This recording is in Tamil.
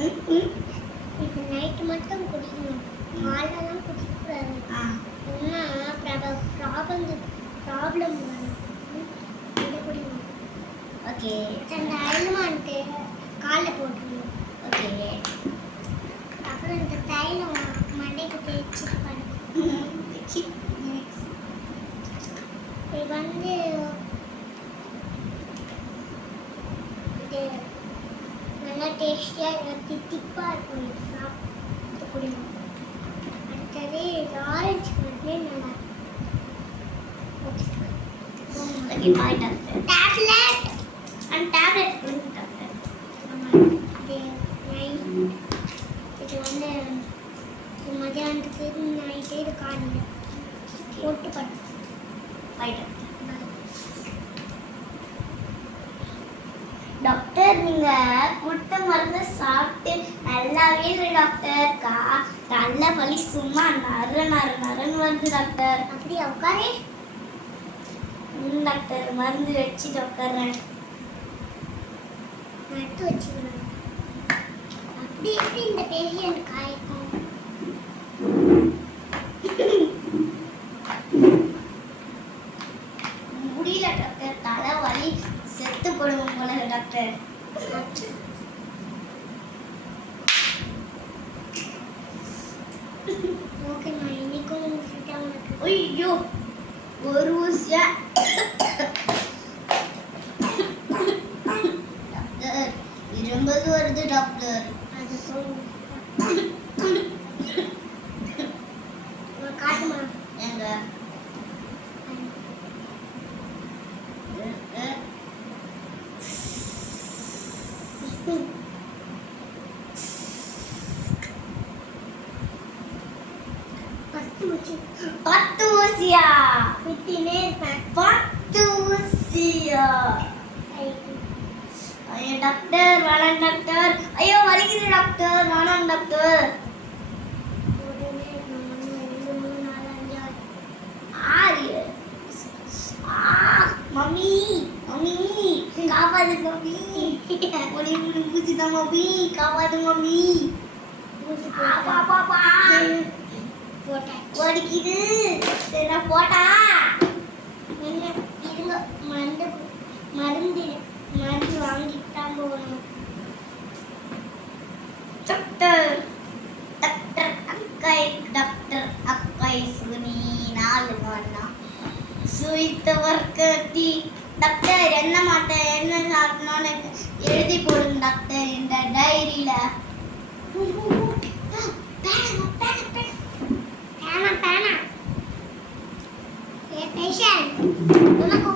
இது நைட் மட்டும் குடிக்கணும், காலைலாம் குடிக்கக்கூடாது. இல்லைன்னா ப்ராப்ளம் வரும். இதை குடிக்கணும். ஓகே. அந்த அல்மான்ட்டு காலில் போட்டுருணும். ஓகே. அப்புறம் இந்த தைலம் மண்டைக்கு தேய்ச்சி பண்ணணும். இது வந்து இது நல்லா டேஸ்டியாக தித்திப்பாக இருக்கும். இது சாப்பிட்டு குடிக்கணும். அடுத்தது இது ஆரஞ்சு மட்டுமே நல்லா okay bye doctor. Tablet and tablet கொடுங்க டாக்டர். இது வந்து இது மதியானத்துக்கு நைட்டு இது காலையில் போட்டு பண்ணு. பாய் டாக்டர். டாக்டர் நீங்க கொடுத்த மருந்து சாப்பிட்டு நல்லாவே இல்லை டாக்டர். நல்ல வலி சும்மா நரன்னு வருது டாக்டர். அப்படியே உட்காரு. டாக்டர் மருந்து வச்சுட்டு உட்கார்றேன். நான் எடுத்து வச்சுக்கிறேன். அப்படி எப்படி இந்த பேஷண்ட் காய்க்கும்? முடியல டாக்டர், தலை வலி செத்து போடுவோம் போல டாக்டர். ஓகே, நான் இன்னைக்கும் ஊசிட்டா உனக்கு. ஐயோ ஒரு ஊசியா டாக்டர், இரும்பது வருது டாக்டர். அது காட்டுமா? எங்க பத்து ஊசியா? வித்தினே இருப்பேன். 10 ஊசியா? ஐயோ டாக்டர் வேணாம் டாக்டர். ஐயோ வலிக்குது டாக்டர், வேணாம் டாக்டர். 6 மம்மி மம்மி காப்பாது மம்மி. ஒரே ஒரு ஊசி தான் மம்மி, காப்பாது மம்மி. பாப்பா போட்டேன். வலிக்குது. சரி நான் போட்டா என்ன இருங்க, மருந்து வாங்கிட்டு தான் போகணும். டாக்டர் டாக்டர் அக்காய் சுனி 4 அண்ணா சுயித்தவர்க்கத்தி. டாக்டர் என்ன மாட்டேன் என்ன சாப்பிடணும்னு எழுதி போடுங்க டாக்டர் இந்த டைரியில. பேனா. ஏ பேஷண்ட், உனக்கு